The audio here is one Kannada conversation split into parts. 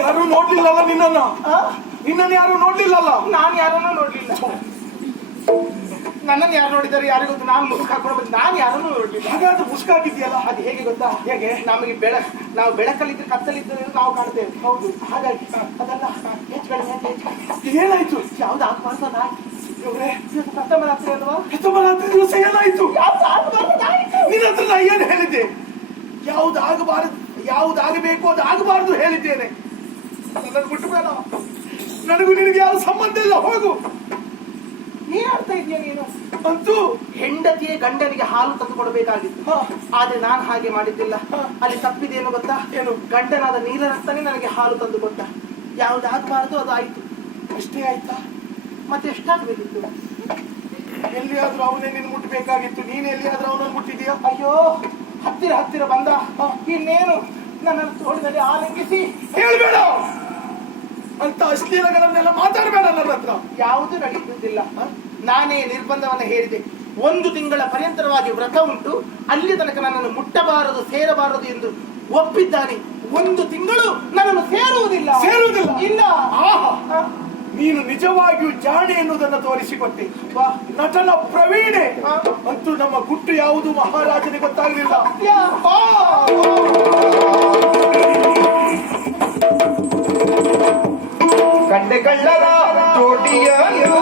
ಯಾರು ನೋಡ್ಲಿಲ್ಲಲ್ಲ ನಿನ್ನನ್ನ? ನಿನ್ನನ್ನು ಯಾರು ನೋಡ್ಲಿಲ್ಲಲ್ಲ? ನಾನು ಯಾರನ್ನು ನೋಡ್ಲಿಲ್ಲ. ನನ್ನನ್ನು ಯಾರು ನೋಡಿದ್ದಾರೆ ಯಾರಿಗೂ ಗೊತ್ತು. ನಾನು ಮುಸ್ಕ್ ಹಾಕೊಂಡು ಬಂದು ನಾನು ಯಾರನ್ನೂ ನೋಡ್ಲಿಲ್ಲ. ಹಾಗಾದ್ರೆ ಹಾಕಿದ್ಯಲ್ಲ? ಅದು ಹೇಗೆ ಗೊತ್ತಾ? ಹೇಗೆ? ನಮಗೆ ಬೆಳ ನಾವು ಬೆಳಕಲ್ಲಿದ್ದು ಕತ್ತಲಿದ್ದು ನಾವು ಕಾಣ್ತೇವೆ. ಹೌದು. ಹಾಗಾಗಿ ಅದಲ್ಲ. ಹೆಚ್ಚು ಕಡಿಮೆ. ಏನಾಯ್ತು? ಯಾವ್ದು ಇವತ್ತು ಕತ್ತಮ ರಾತ್ರಿ ದಿವಸ ಏನಾಯ್ತು. ನಿನ್ನ ಹತ್ರ ನಾ ಏನು ಹೇಳಿದ್ದೆ? ಯಾವುದಾಗಬಾರದು ಯಾವುದಾಗಬೇಕು ಅದು ಆಗಬಾರದು ಹೇಳಿದ್ದೇನೆ. ನನಗೆ ಬಿಟ್ಟು ಬೇಡ ನನಗೂ ನಿನಗೆ ಯಾವ ಸಂಬಂಧ ಇಲ್ಲ ಹೋಗು. ಏನ್ ಆಡ್ತಾ ಇದೆಯಾ ನೀನು? ಅಂತೂ ಹೆಂಡತಿಯೇ ಗಂಡನಿಗೆ ಹಾಲು ತಂದು ಕೊಡಬೇಕಾಗಿತ್ತು. ಆದ್ರೆ ನಾನು ಹಾಗೆ ಮಾಡಿದ್ದಿಲ್ಲ. ಅಲ್ಲಿ ತಪ್ಪಿದೇನು ಗೊತ್ತಾ? ಏನು? ಗಂಡನಾದ ನೀಲರತ್ನನೇ ನನಗೆ ಹಾಲು ತಂದು ಕೊಟ್ಟ. ಯಾವ್ದಾಗಬಾರದು ಅದು ಆಯ್ತು. ಅಷ್ಟೇ ಆಯ್ತಾ? ಮತ್ತೆ ಎಷ್ಟಾಗ್ಬೇಕಿತ್ತು? ಎಲ್ಲಿಯಾದ್ರೂ ಅವನೇ ನಿನ್ ಮುಟ್ಟಬೇಕಾಗಿತ್ತು ನೀನ್ ಎಲ್ಲಿಯಾದ್ರೂ ಅವನನ್ನು ಮುಟ್ಟಿದೀಯಾ ಅಯ್ಯೋ ಹತ್ತಿರ ಹತ್ತಿರ ಬಂದ. ಇನ್ನೇನು? ನನ್ನ ತೋಳಿನಲ್ಲಿ ಆಲಂಗಿಸಿ. ಹೇಳ್ಬೇಡ! ಅಂತ ಅಶ್ಲೀಲಗಳನ್ನೆಲ್ಲ ಮಾತಾಡಬೇಡ ನನ್ನ ಹತ್ರ. ಯಾವುದು ನಡೀತಿದ್ದಿಲ್ಲ ನಾನೇ ನಿರ್ಬಂಧವನ್ನು ಹೇಳಿದೆ ಒಂದು ತಿಂಗಳ ಪರ್ಯಂತರವಾಗಿ ವ್ರತ ಉಂಟು. ಅಲ್ಲಿ ತನಕ ನನ್ನನ್ನು ಮುಟ್ಟಬಾರದು ಸೇರಬಾರದು ಎಂದು ಒಪ್ಪಿದ್ದಾನೆ. ಒಂದು ತಿಂಗಳು ನನ್ನನ್ನು ಸೇರುವುದಿಲ್ಲ. ಸೇರುವುದಿಲ್ಲ? ಇಲ್ಲ. ಆಹಾ? ನೀನು ನಿಜವಾಗಿಯೂ ಜಾಣೆ ಎನ್ನುವುದನ್ನು ತೋರಿಸಿಕೊಟ್ಟೆ. ನಟನ ಪ್ರವೀಣೆ? ಅಂತೂ ನಮ್ಮ ಗುಟ್ಟು ಯಾವುದು ಮಹಾರಾಜನಿಗೆ ಗೊತ್ತಾಗಲಿಲ್ಲ. ಕಂಡೆ ಕಳ್ಳರ ಜೋಡಿಯನ್ನು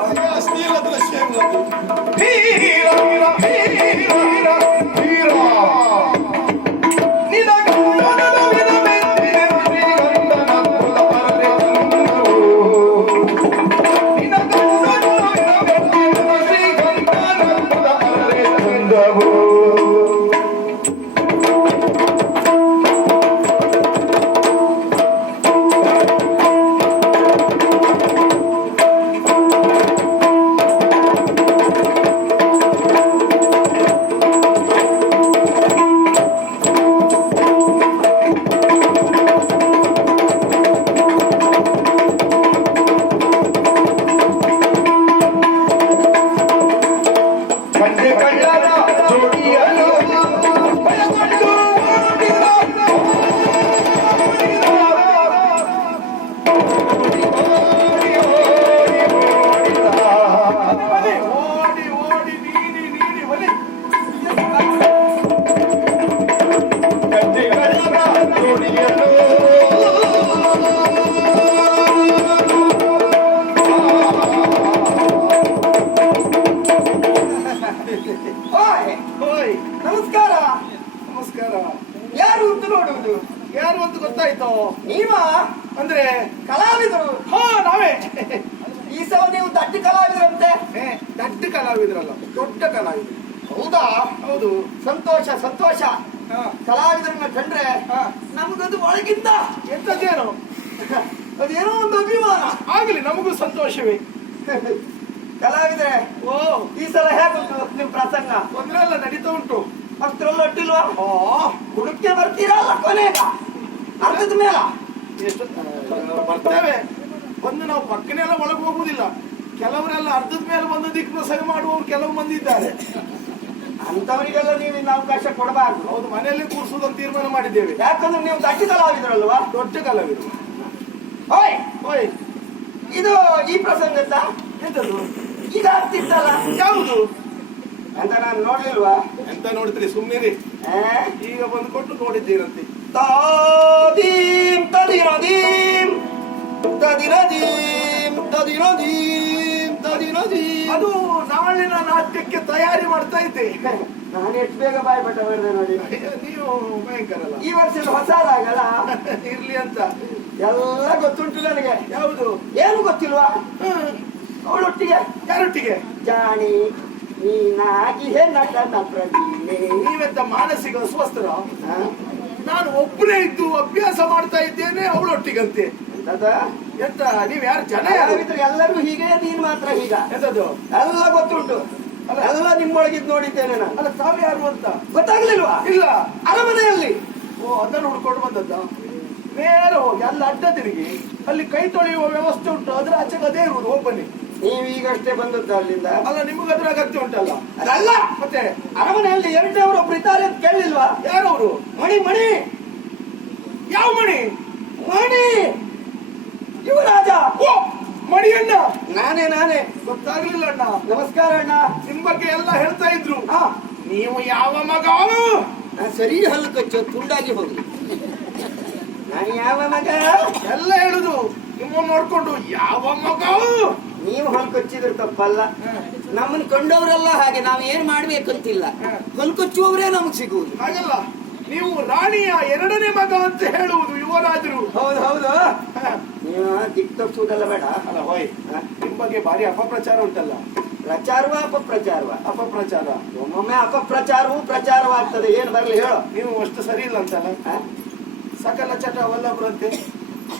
Vai ser, vai. ದೊಡ್ಡ ಕಲಾವಿದರು ಹೌದಾ? ಹೌದು. ಸಂತೋಷ ಸಂತೋಷ. ಕಲಾವಿದರನ್ನ ಕಂಡ್ರೆ. ನಮಗದು ಒಳಗಿಂದ. ಎಂತದೇನು ಅದೇನೋ ಒಂದು ಅಭಿಮಾನ. ಆಗಲಿ ನಮಗೂ ಸಂತೋಷವೇ. ಕಲಾವಿದ್ರೆ ಓ. ಈ ಸಲ ಹೇಗುಂಟು ನಿಮ್ ಪ್ರಸಂಗ? ಒಂದ್ರಲ್ಲ ನಡೀತಾ ಉಂಟು. ಅಷ್ಟ್ರಲ್ಲಿ ಒಟ್ಟಿಲ್ವಾ ಓ ಹುಡುಕ್ಕೆ ಬರ್ತೀರಲ್ಲ ಕೊನೆ ಅರ್ಧದ ಮೇಲ. ಎಷ್ಟು ಬರ್ತೇವೆ. ಬಂದು ನಾವು ಪಕ್ಕನೆಲ್ಲ ಒಳಗೆ ಹೋಗುವುದಿಲ್ಲ ಕೆಲವರೆಲ್ಲ ಅರ್ಧದ ಮೇಲೆ ಬಂದು ದಿಕ್ ಸರಿ ಮಾಡುವವರು ಕೆಲವು ಮಂದಿ ಇದ್ದಾರೆ. ಅಂತವರಿಗೆಲ್ಲ ನೀವು ಇನ್ನು ಅವಕಾಶ ಕೊಡಬಾರ್ದು. ಹೌದು ಮನೆಯಲ್ಲಿ ಕೂರಿಸುವುದನ್ನು ತೀರ್ಮಾನ ಮಾಡಿದ್ದೇವೆ. ಯಾಕಂದ್ರೆ ನೀವು ದಟ್ಟಿ ಕಲಾವಿದರಲ್ವಾ? ದೊಡ್ಡ ಕಲಾವಿದರು. ಓಯ್ ಓಯ್ ಇದು ಈ ಪ್ರಸಂಗದ ಎಂತದ್ದು ಈಗ ಆಗ್ತಿತ್ತಲ್ಲ ಯಾವುದು? ಅಂತ ನಾನು ನೋಡ್ಲಿಲ್ವಾ ಎಂತ ನೋಡ್ತೀರಿ ಸುಮ್ಮನೆ ಈಗ ಬಂದು ಕೊಟ್ಟು ನೋಡಿದ್ದೀರಂತೆ ತಾದೀಂ ತದಿರದೀಂ ತದಿರದೀಂ ತದಿನದೀಂ ಅದು ನಾಳಿನ ನಾಟ್ಯಕ್ಕೆ ತಯಾರಿ ಮಾಡ್ತಾ ಇದ್ದೆ. ನಾನು ಎಷ್ಟು ಬೇಗ ಬಾಯ್ ಬಟ್ಟ ಮಾಡಿದೆ ನೋಡಿ. ನೀವು ಭಯಂಕರ ಈ ವರ್ಷ ಹೊಸ ಆಗಲ್ಲ ಇರ್ಲಿ ಅಂತ. ಎಲ್ಲ ಗೊತ್ತುಂಟು ನನಗೆ. ಯಾವುದು? ಏನು ಗೊತ್ತಿಲ್ವಾ. ಅವಳೊಟ್ಟಿಗೆ. ಯಾರೊಟ್ಟಿಗೆ? ಜಾಣಿ ನೀನಾಗಿ ಹೇ ನಟನ ಪ್ರವೀಣೆ. ನೀವೆಂತ ಮಾನಸಿಕ ಅಸ್ವಸ್ಥರ? ನಾನು ಒಬ್ಬನೇ ಇದ್ದು ಅಭ್ಯಾಸ ಮಾಡ್ತಾ ಇದ್ದೇನೆ ಅವಳೊಟ್ಟಿಗಂತೆ. ಎಂತದ? ಎಂತ? ನೀವ್ ಯಾರು ಜನ ಯಾರು? ಕಲಾವಿದ್ರು ಎಲ್ಲರೂ ಹೀಗೆ ನೀನ್ ಮಾತ್ರ ಈಗ ಎಂತದ್ದು? ಎಲ್ಲ ಗೊತ್ತುಂಟು. ಎಲ್ಲ ನಿಮ್ಮೊಳಗಿದ್ ನೋಡಿದ್ದೇನೆ ನಾನು. ಅಲ್ಲ ತಾವು ಯಾರು ಅಂತ? ಗೊತ್ತಾಗ್ಲಿಲ್ವಾ? ಇಲ್ಲ. ಅರಮನೆಯಲ್ಲಿ. ಓ ಅದನ್ನು ಹುಡ್ಕೊಂಡು ಬಂದದ್ದ? ಬೇರೆ ಹೋಗಿ ಅಲ್ಲಿ ಅಡ್ಡ ತಿರುಗಿ ಅಲ್ಲಿ ಕೈ ತೊಳೆಯುವ ವ್ಯವಸ್ಥೆ ಉಂಟು. ಅದ್ರ ಆಚೆಗೆ ಅದೇ ಇರುವುದು. ಹೋಗಿ ಬನ್ನಿ. ನೀವು ಈಗಷ್ಟೇ ಬಂದದ್ದು ಅಲ್ಲಿಂದ? ಅಲ್ಲ ನಿಮ್ಗೆ ಅದ್ರ ಅಗತ್ಯ ಉಂಟಲ್ಲ. ಅದಲ್ಲ. ಮತ್ತೆ? ಅರಮನೆಯಲ್ಲಿ ಎರಡನೇವರು ಒಬ್ರು ಇದ್ದಾರೆ ಅಂತ ಕೇಳಿಲ್ವಾ? ಯಾರವರು? ಮಣಿ ಮಣಿ. ಯಾವ ಮಣಿ? ಮಣಿ. ಮಣಿಯಣ್ಣ ನಾನೇ ನಾನೇ. ಗೊತ್ತಾಗ್ಲಿಲ್ಲ ಅಣ್ಣ. ನಮಸ್ಕಾರ ಅಣ್ಣ. ನಿಮ್ ಬಗ್ಗೆ ಎಲ್ಲ ಹೇಳ್ತಾ ಇದ್ರು. ಹಾ. ನೀವು ಯಾವ ಮಗ? ಸರಿ ಹಲ್ಲು ಕಚ್ಚೋ ತುಂಡಾಗಿ ಹೋಗಿ. ನಾನು ಯಾವ ಮಗ? ಎಲ್ಲ ಹೇಳುದು. ನಿಮ್ಮ ನೋಡ್ಕೊಂಡು ಯಾವ ಮಗ? ನೀವು ಹೊಲ್ಕೊಚ್ಚಿದ್ರು ಕಚ್ಚಿದ್ರೆ ತಪ್ಪಲ್ಲ ನಮ್ಮನ್ನ ಕಂಡವರೆಲ್ಲ ಹಾಗೆ ನಾವ್ ಏನ್ ಮಾಡ್ಬೇಕಂತಿಲ್ಲ. ಹೊಲ್ಕೊಚ್ಚುವವರೇ ಕಚ್ಚುವವರೇ ನಮಗ್ ಸಿಗುವುದು. ಹಾಗಲ್ಲ. ನೀವು ರಾಣಿಯ ಎರಡನೇ ಮಗ ಅಂತ ಹೇಳುವುದು ಯುವರಾಜರು. ಹೌದು ಹೌದು. ದಿಕ್ ತಪ್ಪಿಸುವುದಲ್ಲ ಬೇಡ. ಅಲ್ಲ ಹೋಯ್. ನಿಮ್ ಬಗ್ಗೆ ಭಾರಿ ಅಪಪ್ರಚಾರ ಉಂಟಲ್ಲ. ಪ್ರಚಾರವ ಅಪಪ್ರಚಾರವ? ಅಪಪ್ರಚಾರ. ಒಮ್ಮೊಮ್ಮೆ ಅಪಪ್ರಚಾರವೂ ಪ್ರಚಾರವಾಗ್ತದೆ. ಏನ್ ಬರಲಿ ಹೇಳು. ನೀವು ಅಷ್ಟು ಸರಿ ಇಲ್ಲ ಅಂತಲ್ಲ? ಸಕಲ ಚಟ ವಲ್ಲಭರಂತೆ.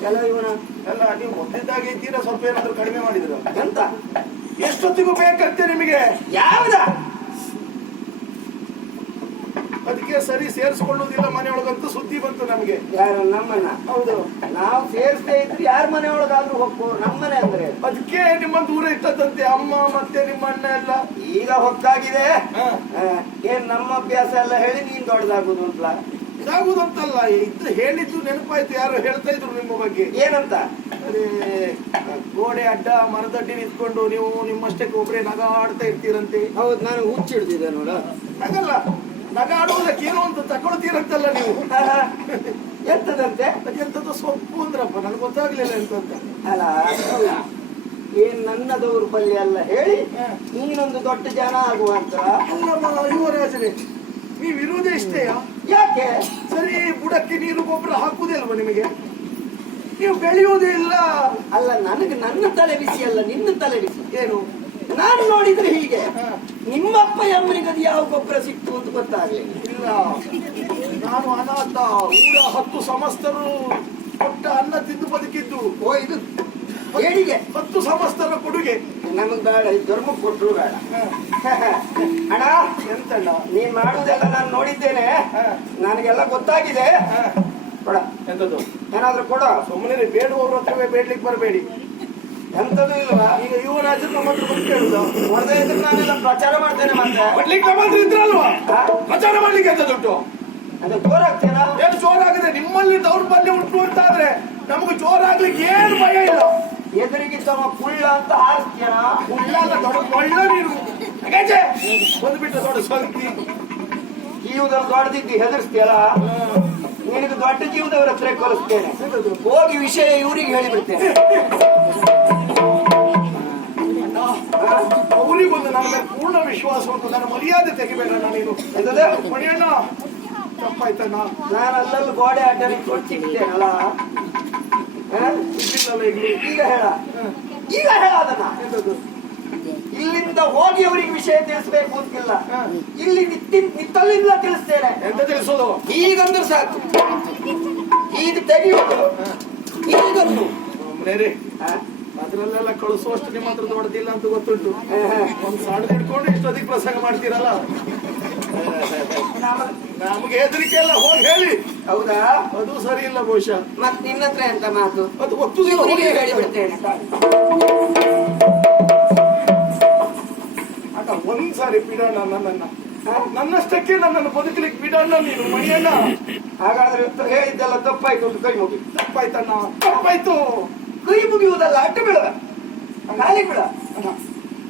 ಎಲ್ಲ ಇವನ? ಎಲ್ಲ ನೀವು ಮೊದಲಿದ್ದಾಗೆ ಇದ್ದೀರಾ ಸ್ವಲ್ಪ ಏನಾದ್ರು ಕಡಿಮೆ ಮಾಡಿದ್ರು? ಎಂತ? ಎಷ್ಟೊತ್ತಿಗೂ ಬೇಕಂತೆ ನಿಮಗೆ? ಯಾವ್ದ? ಅದಕ್ಕೆ ಸರಿ ಸೇರಿಸಿಕೊಳ್ಳುವುದಿಲ್ಲ ಮನೆಯೊಳಗಂತೂ ಸುದ್ದಿ ಬಂತು ನಮಗೆ. ಯಾರು ನಮ್ಮನ್ನ? ಹೌದು. ನಾವು ಸೇರಿಸದೇ ಇದ್ರೆ ಯಾರ ಮನೆ ಒಳಗಾದ್ರೂ ಹೋಗ್ಕೋ ನಮ್ಮನೆ ಅಂದ್ರೆ? ಅದಕ್ಕೆ ನಿಮ್ಮ ದೂರ ಇತ್ತದಂತೆ ಅಮ್ಮ ಮತ್ತೆ ನಿಮ್ಮ ಅಣ್ಣ ಎಲ್ಲ. ಈಗ ಹೊತ್ತಾಗಿದೆ. ಏನ್ ನಮ್ಮ ಅಭ್ಯಾಸ ಎಲ್ಲ ಹೇಳಿ ನೀನ್ ದೊಡ್ಡದಾಗುದು ಅಂತ ಇದಾಗುದಂತಲ್ಲ. ಇದ್ದು ಹೇಳಿದ್ದು ನೆನಪಾಯ್ತು. ಯಾರು ಹೇಳ್ತಾ ಇದ್ರು ನಿಮ್ಮ ಬಗ್ಗೆ. ಏನಂತ? ಅದೇ ಗೋಡೆ ಅಡ್ಡ ಮರದಡ್ಡಿ ನಿಂತ್ಕೊಂಡು ನೀವು ನಿಮ್ಮಷ್ಟಕ್ಕೆ ಒಬ್ಬರೇ ನಗಾಡ್ತಾ ಇರ್ತೀರಂತೆ. ಹೌದು ನಾನು ಹುಚ್ಚಿಡ್ತಿದ್ದೆ ನೋಡ. ಹಾಗಲ್ಲ. ನಗಾಡುವುದಕ್ಕೆ ಏನೋ ಅಂತ ತಗೊಳ್ತೀರಂತಲ್ಲ ನೀವು? ಎಂತದಂತೆ ಅದೆಂತದ್ದು ಸೊಪ್ಪು ಅಂದ್ರಪ್ಪ ನನಗೆ ಗೊತ್ತಾಗ್ಲಿಲ್ಲ ಎಂತ ಅಂತ. ಅಲ್ಲ ಏನ್ ನನ್ನ ದೌರ್ಬಲ್ಯ ಅಲ್ಲ ಹೇಳಿ. ನೀನೊಂದು ದೊಡ್ಡ ಜನ ಆಗುವಂತ. ಅಲ್ಲಮ್ಮ ಯುವರಾಜರೇ ನೀವು ಇರುವುದೇ ಇಷ್ಟೇ? ಯಾಕೆ? ಸರಿ ಬುಡಕ್ಕೆ ನೀರು ಗೊಬ್ಬರ ಹಾಕುವುದೇ ಅಲ್ವಾ ನಿಮಗೆ? ನೀವು ಬೆಳೆಯುವುದೇ ಇಲ್ಲ. ಅಲ್ಲ ನನಗೆ ನನ್ನ ತಲೆ ಬಿಸಿ ಅಲ್ಲ ನಿನ್ನ ತಲೆ ಬಿಸಿ. ಏನು? ನಾನು ನೋಡಿದ್ರೆ ಹೀಗೆ. ನಿಮ್ಮಪ್ಪ ಅಮ್ಮನಿಗೆ ಅದು ಯಾವ ಗೊಬ್ಬರ ಸಿಕ್ತು ಅಂತ ಗೊತ್ತಾಗಲಿ. ಇಲ್ಲ. ನಾನು ಅನಾಥ. ಊರ ಹತ್ತು ಸಮಸ್ತರು ಕೊಟ್ಟ ಅನ್ನ ತಿಂದು ಬದುಕಿದ್ದು. ಓ ಇದು ಏಳಿಗೆ ಹತ್ತು ಸಮಸ್ತರ ಕೊಡುಗೆ. ನಮಗ್ ಬೇಡ ಇದು ಧರ್ಮ ಕೊಟ್ಟರು ಬೇಡ. ಅಣ್ಣ ಎಂತಣ್ಣ? ನೀನ್ ಮಾಡುದೆಲ್ಲ ನಾನು ನೋಡಿದ್ದೇನೆ. ನನಗೆಲ್ಲ ಗೊತ್ತಾಗಿದೆ. ಕೊಡ. ಎಂತದ್ದು? ಏನಾದ್ರೂ ಕೊಡ. ಸುಮ್ಮನೆ ಬೇಡುವವ್ರ ಹತ್ರವೇ ಬೇಡ್ಲಿಕ್ಕೆ ಬರಬೇಡಿ. ಎಂತದೂ ಇಲ್ವಾ ಈಗ ಯುವರಾಜರು ನಮ್ಮ ಹತ್ರ ಬಂದು ಕೇಳುದು. ಹೊರದೇ ಇದ್ರೆ ನಾನೆಲ್ಲ ಪ್ರಚಾರ ಮಾಡ್ತೇನೆ ಮತ್ತೆ. ಬರ್ಲಿಕ್ಕೆ ನಮ್ಮ ಹತ್ರ ಇದ್ರಲ್ವಾ? ಪ್ರಚಾರ ಮಾಡ್ಲಿಕ್ಕೆ ಅಂತ ದುಡ್ಡು? ಅದು ಜೋರಾಗ್ತೇನಾ ಏನು ಜೋರಾಗಿದೆ? ನಿಮ್ಮಲ್ಲಿ ದೌರ್ಬಲ್ಯ ಉಂಟು ಅಂತ ಆದ್ರೆ ನಮಗೆ ಜೋರಾಗ್ಲಿಕ್ಕೆ ಏನು ಭಯ ಇಲ್ಲ. ಎದುರಿಗಿದ್ದವ ಕುಳ್ಳ ಅಂತ ಹಾರಿಸ್ತೀಯನ ಉಳ್ಳಲ್ಲ ದೊಡ್ಡ ಒಳ್ಳೆ ನೀರು ಹಾಗಾಚೆ ಒಂದು ಬಿಟ್ಟು ದೊಡ್ಡ ಸಂತಿ ಜೀವದಲ್ಲಿ ದೊಡ್ಡದಿದ್ದು ಹೆದರ್ಸ್ತೀಯಲ್ಲ ನಿನಗೆ ದೊಡ್ಡ ಜೀವದವರ ಹತ್ರ ಕೊಲಿಸ್ತೇನೆ. ಹೋಗಿ ವಿಷಯ ಇವರಿಗೆ ಹೇಳಿಬಿಡ್ತೇನೆ ಅವರಿಗೊಂದು ನನ್ನ ಪೂರ್ಣ ವಿಶ್ವಾಸ ಉಂಟು. ನನ್ನ ಮರ್ಯಾದೆ ತೆಗಿಬೇಡ ನಾನೇನು. ಮಣಿಯಣ್ಣ ತಪ್ಪಾಯ್ತಣ್ಣ. ನಾನು ಅಲ್ಲಲ್ಲಿ ಗೋಡೆ ಅಡ್ಡ ಕೊಡ್ತಿದ್ದೇನಲ್ಲ ಈಗ ಹೇಳ. ಈಗ ಹೇಳ ಅದನ್ನ. ಹೋಗಿ ಅವರಿಗೆ ವಿಷಯ ತಿಳಿಸಬೇಕು ಅಂತಿಲ್ಲ. ಇಲ್ಲಿ ನಿತ್ತಿ ನಿತ್ತಲ್ಲಿಂದ ತಿಳಿಸ್ತೇನೆ. ಎಂತ ತಿಳಿಸೋದು? ಈಗಂದ್ರೆ ಸಾಕು. ಈಗ ತೆಗೆಯೋದು ಈಗಂದು. ಅದ್ರಲ್ಲೆಲ್ಲ ಕಳಿಸುವಷ್ಟು ನಿಮ್ಮ ಹತ್ರ ದೊಡ್ಡದಿಲ್ಲ ಅಂತ ಗೊತ್ತುಂಟು. ಒಂದ್ ಸಣ್ಣ ಹಿಡ್ಕೊಂಡು ಅಧಿಕ ಪ್ರಸಂಗ ಮಾಡ್ತೀರಲ್ಲ? ನಮ್ಗೆ ಹೆದರಿಕೆ ಎಲ್ಲ ಹೋಗಿ ಹೇಳಿ. ಹೌದಾ? ಅದು ಸರಿ ಇಲ್ಲ ಬಹುಶಃ. ಮತ್ತೆ ನಿನ್ನತ್ರ ಎಂತ ಮಾತು? ಅದು ಗೊತ್ತು ಹೇಳಿ ಹೇಳಿಬಿಡ್ತೇನೆ. ಅಕ್ಕ ಒಂದ್ಸಾರಿ ಬಿಡೋಣ ನನ್ನನ್ನ ನನ್ನಷ್ಟಕ್ಕೆ ನನ್ನನ್ನು ಬದುಕಲಿಕ್ಕೆ ಬಿಡೋಣ ನೀನು ಮಣಿಯಣ್ಣ. ಹಾಗಾದ್ರೆ ಇವತ್ತು ಹೇಳಿದ್ದೆಲ್ಲ ತಪ್ಪಾಯ್ತು ಅಂತ ಕೈ ಮುಗಿ. ತಪ್ಪಾಯ್ತಣ್ಣ ತಪ್ಪಾಯ್ತು. ಕೈ ಮುಗಿಯುವುದಲ್ಲ ಅಡ್ಡ ಬೀಳ ಕಾಲಿ ಬಿಡ.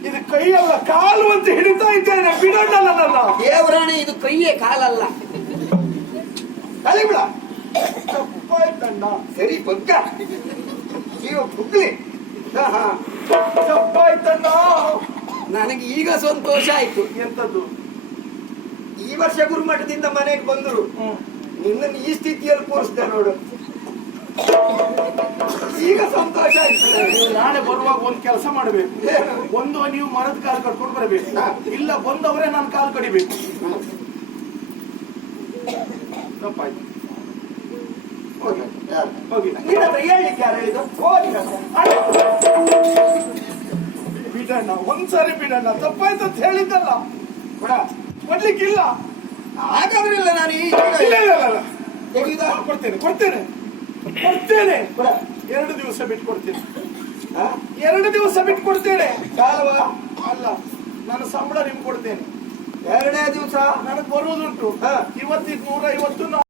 ಇದು ಕೈಯಲ್ಲ ಕಾಲು ಅಂತ ಹಿಡಿತಾ ಇದ್ದೇನೆ ಬಿಡೋಣ ನನ್ನನ್ನ. ದೇವರಾಣೆ ಇದು ಕೈಯೇ ಕಾಲಲ್ಲ. ಕಾಲಿ ಬಿಡ. ತಪ್ಪಾಯ್ತಣ್ಣ. ಸರಿ ಬಗ್ಗ ಜೀವ ಬುಗ್ಲಿ ಹಾ ಹಾ ತಪ್ಪಾಯ್ತಣ್ಣ. ನನಗೆ ಈಗ ಸಂತೋಷ ಆಯ್ತು. ಎಂತದ್ದು? ಈ ವರ್ಷ ಗುರುಮಠದಿಂದ ಮನೆಗೆ ಬಂದರು. ನಿನ್ನನ್ನು ಈ ಸ್ಥಿತಿಯಲ್ಲಿ ಕೂರಿಸ್ದೆ ನೋಡು. ಈಗ ಸಂತೋಷ ಆಯ್ತು. ನಾಳೆ ಬರುವಾಗ ಒಂದು ಕೆಲಸ ಮಾಡಬೇಕು? ಒಂದು ನೀವು ಮರದ ಕಾಲು ಕಟ್ಕೊಂಡು ಬರಬೇಕು. ಇಲ್ಲ ಬಂದವರೇ ನಾನು ಕಾಲು ಕಡಿಬೇಕು. ತಪ್ಪಾಯ್ತು. ಹೋಗಿ. ಯಾರು? ಹೋಗಿ. ನಿನ್ನ ಹತ್ರ ಹೇಳ್ಲಿಕ್ಕೆ ಯಾರು ಹೇಳಿದ್ದು? ಹೋಗಿ. ಬಿಡಣ್ಣ ಒಂದ್ಸಾರಿ ಬಿಡಣ್ಣ ತಪ್ಪಾಯ್ತು ಅಂತ ಹೇಳಿದ್ದಲ್ಲ. ಬಿಡ. ಕೊಡ್ಲಿಕ್ಕಿಲ್ಲ. ಹಾಗಾದ್ರಿಲ್ಲ ನಾನು ಈ- ಇಲ್ಲ ಈಗ ಇಲ್ಲ ಇಲ್ಲ, ಇಲ್ಲ ತೆಗೆಯುವುದಾ? ಕೊಡ್ತೇನೆ ಕೊಡ್ತೇನೆ. ಕೊಡ್ತೇನೆ. ಬಿಡ. ಎರಡು ದಿವಸ ಬಿಟ್ಟು ಕೊಡ್ತೇನೆ ಹಾ? ಎರಡು ದಿವಸ ಬಿಟ್ಟು ಕೊಡ್ತೇನೆ ಕಾಲವಾ? ಅಲ್ಲ ನಾನು ಸಂಬಳ ನಿಮ್ಗೆ ಕೊಡ್ತೇನೆ. ಎರಡನೇ ದಿವಸ? ನನಗೆ ಬರುವುದುಂಟು. ಹಾ. ಇವತ್ತಿಗೆ ನೂರ ಐವತ್ತು